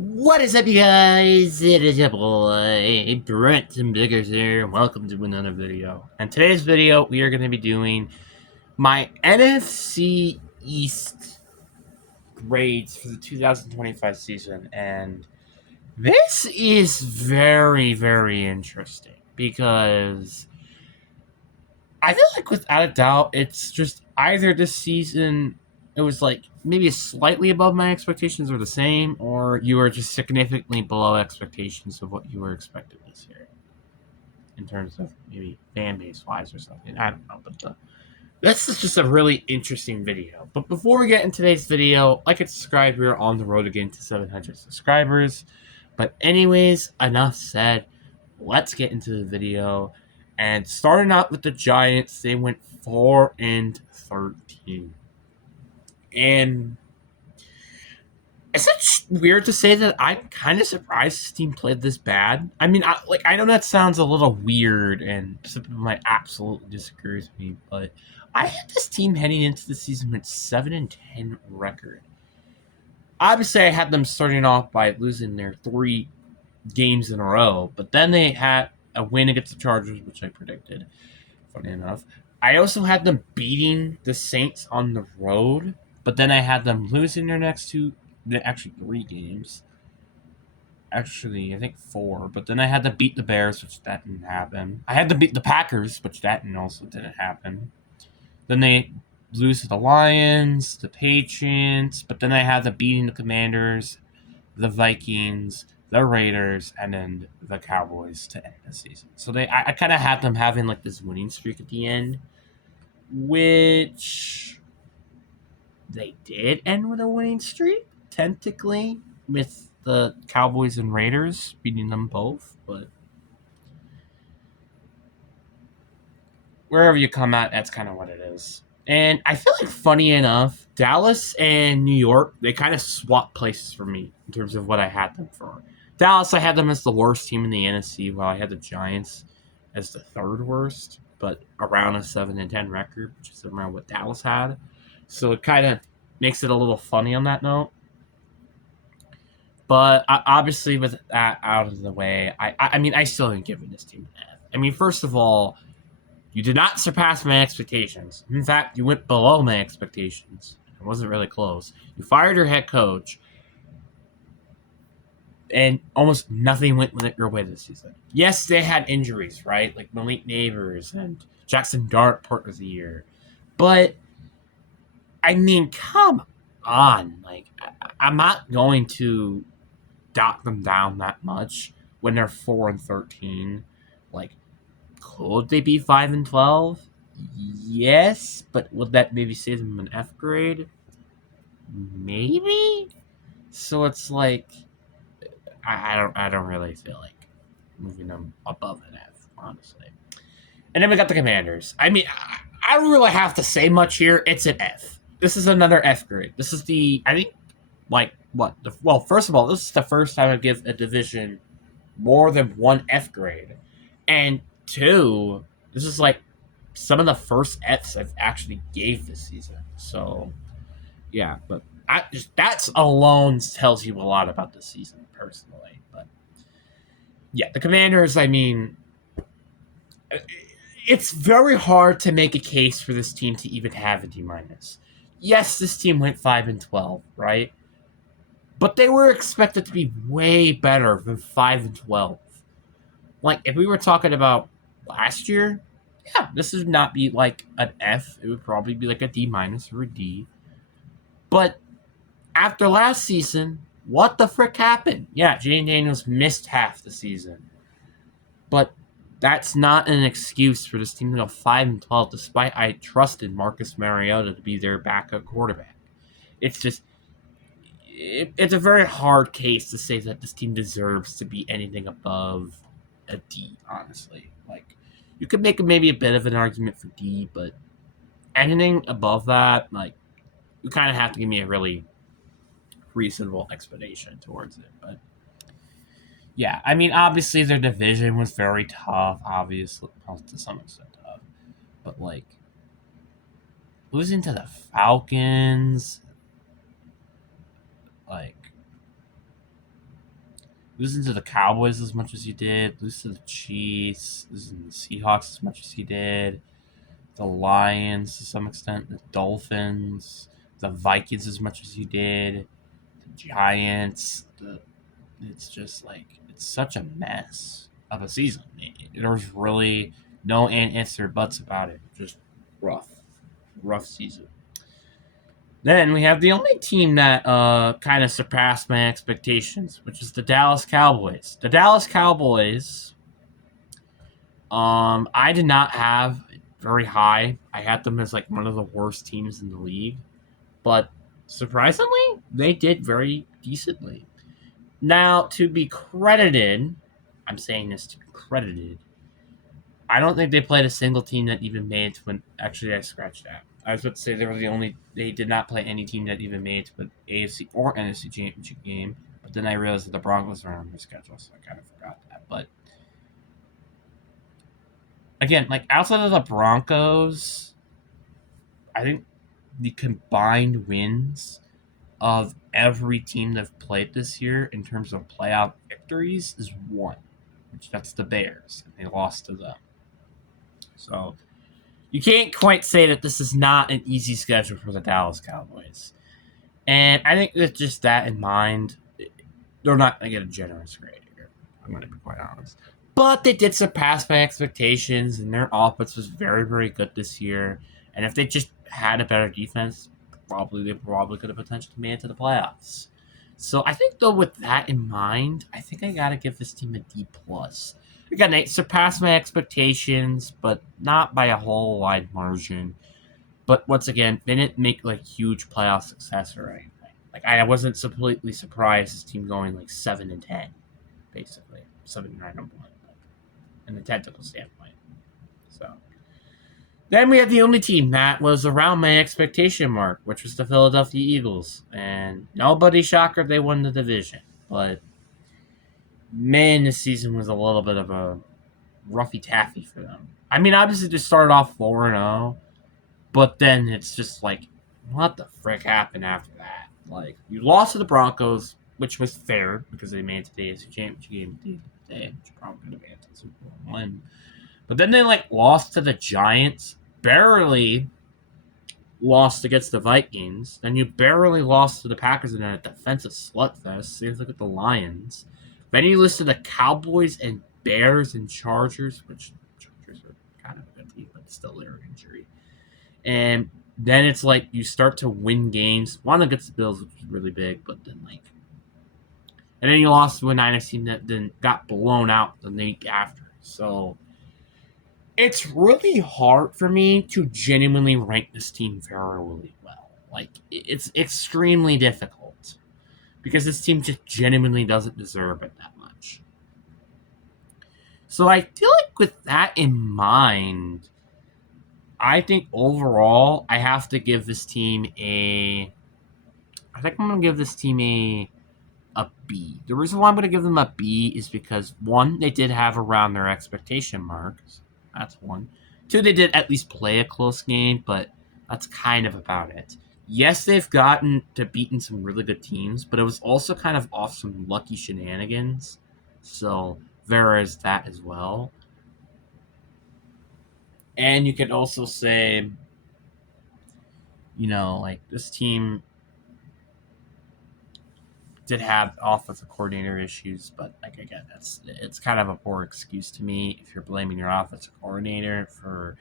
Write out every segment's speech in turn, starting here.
What is up, you guys? It is your boy, Brent and Biggers here, and welcome to another video. In today's video, we are going to be doing my NFC East grades for the 2025 season, and this is very, very interesting because I feel like without a doubt, it's just either this season it was like maybe slightly above my expectations or the same, or you were just significantly below expectations of what you were expecting this year in terms of maybe fan base wise or something. I don't know, but this is just a really interesting video. But before we get into today's video, like and subscribe. We're on the road again to 700 subscribers. But anyways, enough said. Let's get into the video. And starting out with the Giants, they went 4-13. And is it weird to say that I'm kind of surprised this team played this bad? I mean, I know that sounds a little weird, and some people might absolutely disagree with me, but I had this team heading into the season with 7-10 record. Obviously, I had them starting off by losing their 3 games in a row, but then they had a win against the Chargers, which I predicted. Funny enough, I also had them beating the Saints on the road, but then I had them losing their next actually 3 games. Actually, I think 4, but then I had to beat the Bears, which that didn't happen. I had to beat the Packers, which that also didn't happen. Then they lose to the Lions, the Patriots, but then I had the beating the Commanders, the Vikings, the Raiders, and then the Cowboys to end the season. So I kind of had them having like this winning streak at the end, which they did end with a winning streak, technically, with the Cowboys and Raiders beating them both. But wherever you come out, that's kind of what it is. And I feel like, funny enough, Dallas and New York, they kind of swapped places for me in terms of what I had them for. Dallas, I had them as the worst team in the NFC, while I had the Giants as the third worst, but around a 7-10 record, which is around what Dallas had. So it kind of makes it a little funny on that note. But obviously, with that out of the way, I mean, I still didn't give this team an F. I mean, first of all, you did not surpass my expectations. In fact, you went below my expectations. It wasn't really close. You fired your head coach, and almost nothing went your way this season. Yes, they had injuries, right? Like Malik Neighbors and Jackson Dart part of the year. But, I mean, come on. Like, I'm not going to dock them down that much when they're 4-13. Like, could they be 5-12? Yes, but would that maybe save them an F grade? Maybe. So it's like I don't really feel like moving them above an F, honestly. And then we got the Commanders. I mean, I don't really have to say much here. It's an F. This is another F grade. This is I think, like, what? Well, first of all, this is the first time I give a division more than one F grade. And 2, this is like some of the first Fs I've actually gave this season. So, yeah, but that's alone tells you a lot about the season, personally. But yeah, the Commanders, I mean, it's very hard to make a case for this team to even have a D minus. Yes, this team went 5-12, right? But they were expected to be way better than 5-12. Like, if we were talking about last year, yeah, this would not be like an F. It would probably be like a D minus or a D. But after last season, what the frick happened? Yeah, Jane Daniels missed half the season. But that's not an excuse for this team to go 5-12, despite I trusted Marcus Mariota to be their backup quarterback. It's just, it's a very hard case to say that this team deserves to be anything above a D, honestly. Like, you could make maybe a bit of an argument for D, but anything above that, like, you kind of have to give me a really reasonable explanation towards it. But yeah, I mean, obviously their division was very tough, obviously, well, to some extent tough. But, like, losing to the Falcons, like, losing to the Cowboys as much as you did, losing to the Chiefs, losing to the Seahawks as much as you did, the Lions to some extent, the Dolphins, the Vikings as much as you did, the Giants. It's just like it's such a mess of a season. There's really no ifs or buts about it. Just rough season. Then we have the only team that kind of surpassed my expectations, which is the Dallas Cowboys. The Dallas Cowboys, I did not have very high. I had them as like one of the worst teams in the league, but surprisingly, they did very decently. Now, to be credited, I'm saying this to be credited. I don't think they played a single team that even made it to an. Actually, I scratched that. I was about to say they were the only. They did not play any team that even made it to an AFC or NFC championship game. But then I realized that the Broncos were on their schedule, so I kind of forgot that. But again, like outside of the Broncos, I think the combined wins of every team they've played this year in terms of playoff victories is one, which that's the Bears, and they lost to them. So you can't quite say that this is not an easy schedule for the Dallas Cowboys. And I think with just that in mind, they're not going to get a generous grade here. I'm going to be quite honest. But they did surpass my expectations, and their offense was very, very good this year. And if they just had a better defense, they probably could have potentially made it to the playoffs. So I think, though, with that in mind, I think I got to give this team a D+. Again, they surpassed my expectations, but not by a whole wide margin. But once again, they didn't make like huge playoff success or anything. Like I wasn't completely surprised this team going like 7-10, basically 7-9-1, in the technical standpoint. So then we had the only team that was around my expectation mark, which was the Philadelphia Eagles, and nobody shocker they won the division, but man, this season was a little bit of a roughy taffy for them. I mean, obviously they started off 4-0, but then it's just like, what the frick happened after that? Like, you lost to the Broncos, which was fair because they made it to the AFC Championship game at the end of the day, which probably could have made it to the Super Bowl and win. But then they like lost to the Giants, barely lost against the Vikings, then you barely lost to the Packers in a defensive slugfest. Same thing with the Lions. Then you lose to the Cowboys and Bears and Chargers, which Chargers are kind of a good team, but still they're an injury. And then it's like you start to win games. One against the Bills, which was really big, but then like, and then you lost to a Niners team that then got blown out the week after. So it's really hard for me to genuinely rank this team very well. Like it's extremely difficult because this team just genuinely doesn't deserve it that much. So I feel like with that in mind, I think overall I have to give this team I think I'm going to give this team a B. The reason why I'm going to give them a B is because, one, they did have around their expectation marks. That's one. Two, they did at least play a close game, but that's kind of about it. Yes, they've gotten to beaten some really good teams, but it was also kind of off some lucky shenanigans. So there is that as well. And you could also say, like this team did have offensive coordinator issues, but like again, it's kind of a poor excuse to me if you're blaming your offensive coordinator for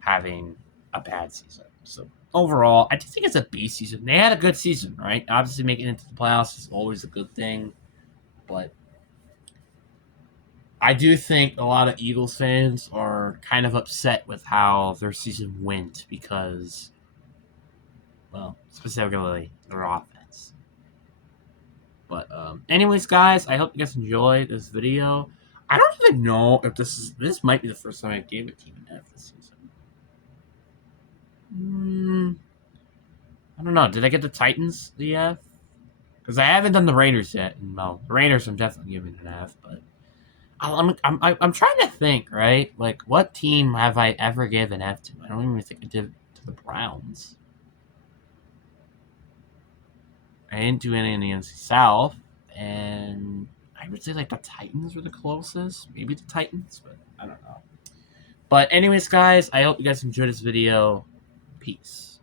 having a bad season. So overall, I just think it's a B season. They had a good season, right? Obviously, making it into the playoffs is always a good thing, but I do think a lot of Eagles fans are kind of upset with how their season went because, well, specifically their offense. But anyways, guys, I hope you guys enjoyed this video. I don't even know if this might be the first time I gave a team an F this season. I don't know. Did I get the Titans the F? Because I haven't done the Raiders yet. And well, the Raiders I'm definitely giving an F. But I'm trying to think, right? Like, what team have I ever given an F to? I don't even think I did to the Browns. I didn't do any in the NFC South, and I would say like the Titans were the closest. Maybe the Titans, but I don't know. But anyways, guys, I hope you guys enjoyed this video. Peace.